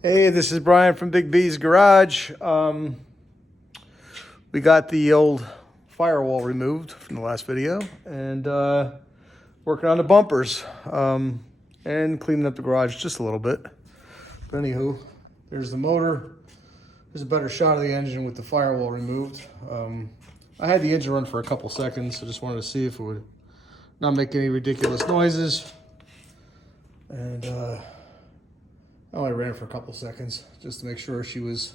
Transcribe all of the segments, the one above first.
Hey, this is Brian from Big B's Garage. We got the old firewall removed from the last video and working on the bumpers and cleaning up the garage just a little bit. But anywho, there's the motor. There's a better shot of the engine with the firewall removed. I had the engine run for a couple seconds, so just wanted to see if it would not make any ridiculous noises. And I only ran it for a couple seconds just to make sure she was,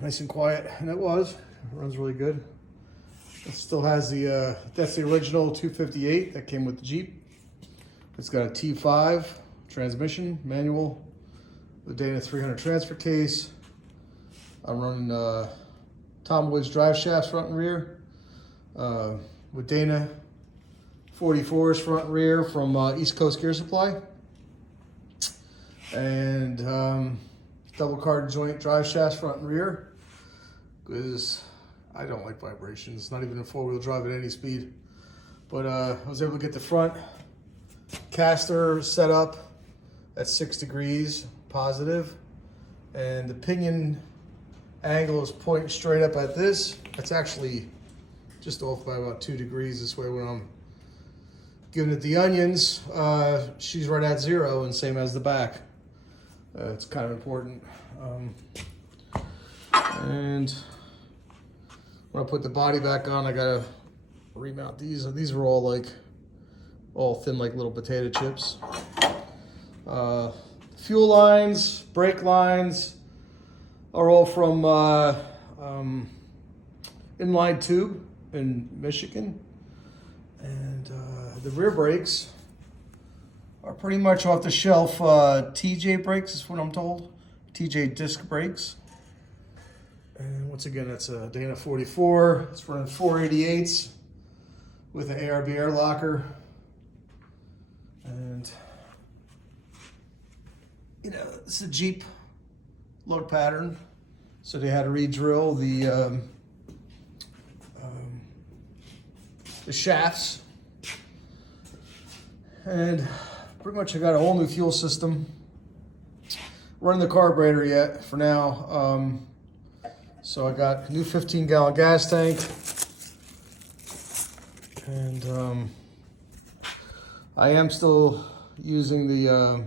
nice and quiet. And it was. It runs really good. It still has the, that's the original 258 that came with the Jeep. It's got a T5 transmission, manual, with Dana 300 transfer case. I'm running Tom Woods drive shafts front and rear with Dana 44s front and rear from East Coast Gear Supply. And double card joint drive shafts front and rear, because I don't like vibrations, not even in four-wheel drive at any speed. But I was able to get the front caster set up at 6 degrees positive, and the pinion angle is pointing straight up at this. That's actually just off by about 2 degrees this way. When I'm giving it the onions, she's right at 0, and same as the back. It's kind of important. And when I put the body back on, I gotta remount these. These are all thin like little potato chips. Fuel lines, brake lines are all from inline tube in Michigan. And the rear brakes are pretty much off the shelf TJ brakes, is what I'm told. TJ disc brakes. And once again, that's a Dana 44. It's running 488s with an ARB air locker. And, it's a Jeep load pattern. So they had to re-drill the shafts. And pretty much I got a whole new fuel system. Running the carburetor yet for now. So I got a new 15-gallon gas tank. And I am still using the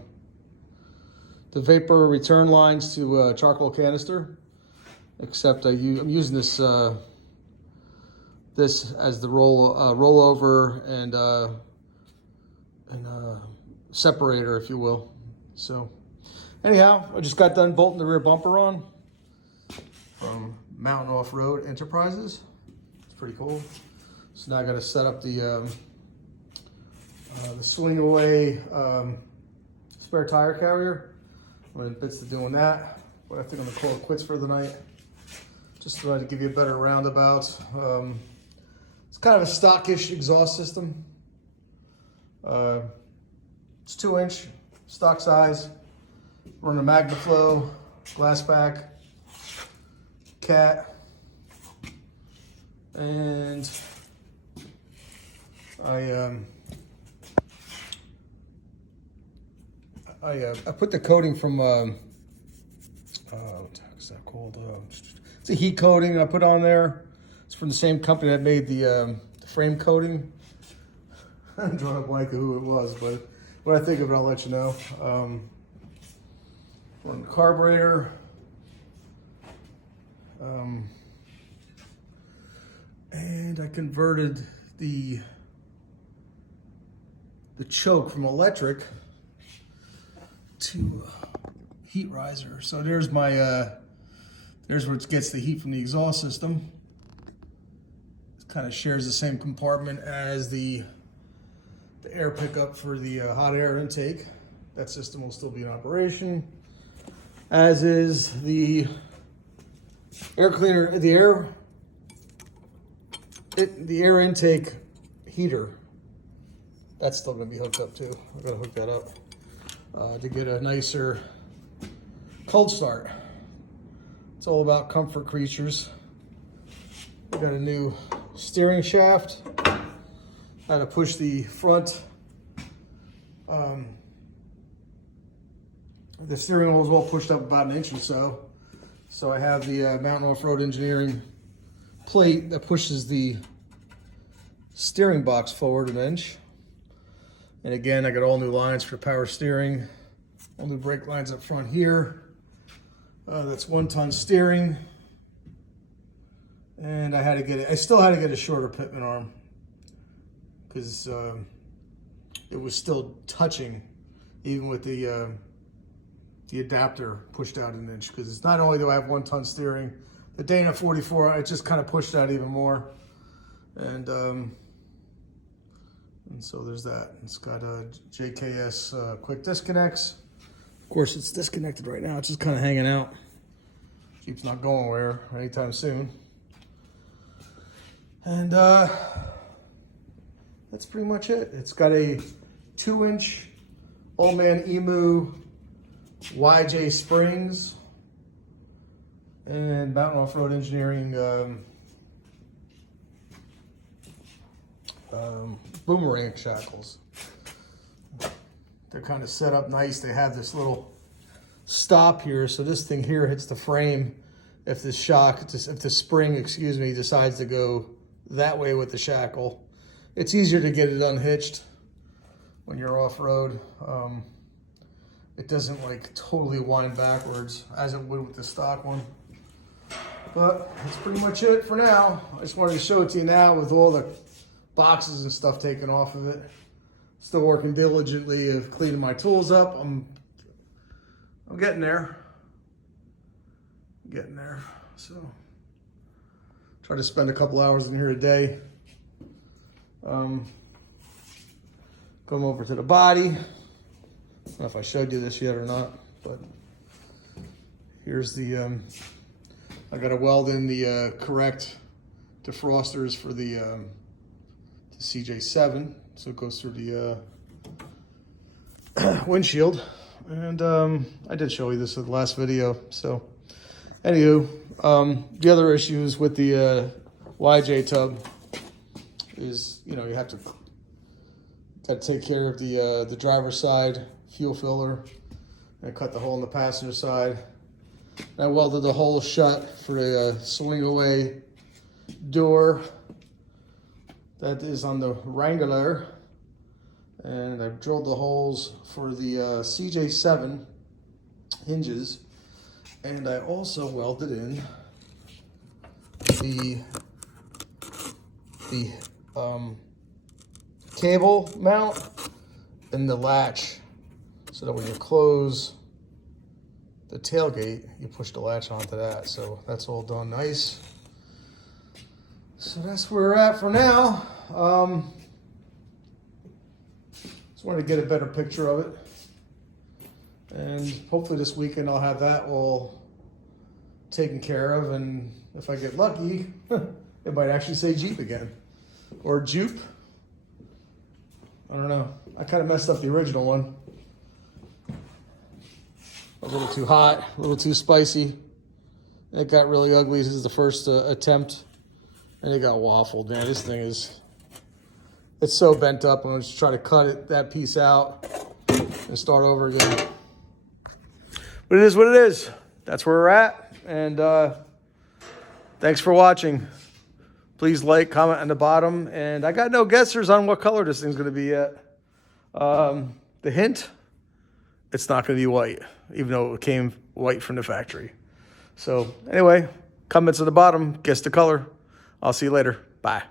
vapor return lines to charcoal canister. Except I'm using this this as the rollover and separator, if you will. So anyhow, I just got done bolting the rear bumper on from Mountain Off-Road Enterprises. It's pretty cool. So now I got to set up the swing away spare tire carrier. I'm in bits to doing that, but I think I'm gonna call it quits for the night. Just to give you a better roundabout. It's kind of a stockish exhaust system. It's 2-inch stock size. Running a MagnaFlow, glass back, cat, and I put the coating from what the heck is that called? It's a heat coating I put on there. It's from the same company that made the frame coating. I'm drawing a blank of who it was, but when I think of it, I'll let you know. Run the carburetor. And I converted the choke from electric to heat riser. So there's my there's where it gets the heat from the exhaust system. It kind of shares the same compartment as the air pickup for the hot air intake. That system will still be in operation, as is the air cleaner, the air intake heater. That's still going to be hooked up too. I'm going to hook that up to get a nicer cold start. It's all about comfort creatures. We got a new steering shaft. How to push the front The steering wheel is all pushed up about an inch or so. So I have the Mountain Off-Road Engineering plate that pushes the steering box forward an inch. And again, I got all new lines for power steering, all new brake lines up front here. That's 1-ton steering. And I still had to get a shorter pitman arm because it was still touching even with the adapter pushed out an inch, because it's not only do I have 1-ton steering, the Dana 44, it just kind of pushed out even more. And so there's that. It's got JKS quick disconnects. Of course, it's disconnected right now. It's just kind of hanging out. Jeep's not going anywhere anytime soon. And that's pretty much it. It's got a 2-inch Old Man Emu YJ springs and Mountain Off-Road Engineering boomerang shackles. They're kind of set up nice. They have this little stop here, so this thing here hits the frame if the spring, decides to go that way with the shackle. It's easier to get it unhitched when you're off-road. It doesn't like totally wind backwards as it would with the stock one. But that's pretty much it for now. I just wanted to show it to you now with all the boxes and stuff taken off of it. Still working diligently of cleaning my tools up. I'm getting there. So try to spend a couple hours in here a day. Come over to the body. I don't know if I showed you this yet or not, but here's the, I got to weld in the correct defrosters for the CJ7, so it goes through the windshield. And I did show you this in the last video. So anywho, the other issues with the YJ tub is, you have to take care of the driver's side fuel filler and cut the hole in the passenger side. And I welded the hole shut for the swing away door that is on the Wrangler, and I've drilled the holes for the CJ7 hinges, and I also welded in the cable mount and the latch, so that when you close the tailgate, you push the latch onto that. So that's all done nice. So that's where we're at for now. Just wanted to get a better picture of it. And hopefully this weekend I'll have that all taken care of. And if I get lucky, it might actually say Jeep again. Or Jupe. I don't know. I kind of messed up the original one. A little too hot, a little too spicy. It got really ugly. This is the first attempt. And it got waffled, man. This thing it's so bent up. I'm just trying to cut that piece out and start over again. But it is what it is. That's where we're at. And thanks for watching. Please like, comment on the bottom. And I got no guessers on what color this thing's going to be yet. The hint, it's not going to be white, even though it came white from the factory. So anyway, comments at the bottom, guess the color. I'll see you later. Bye.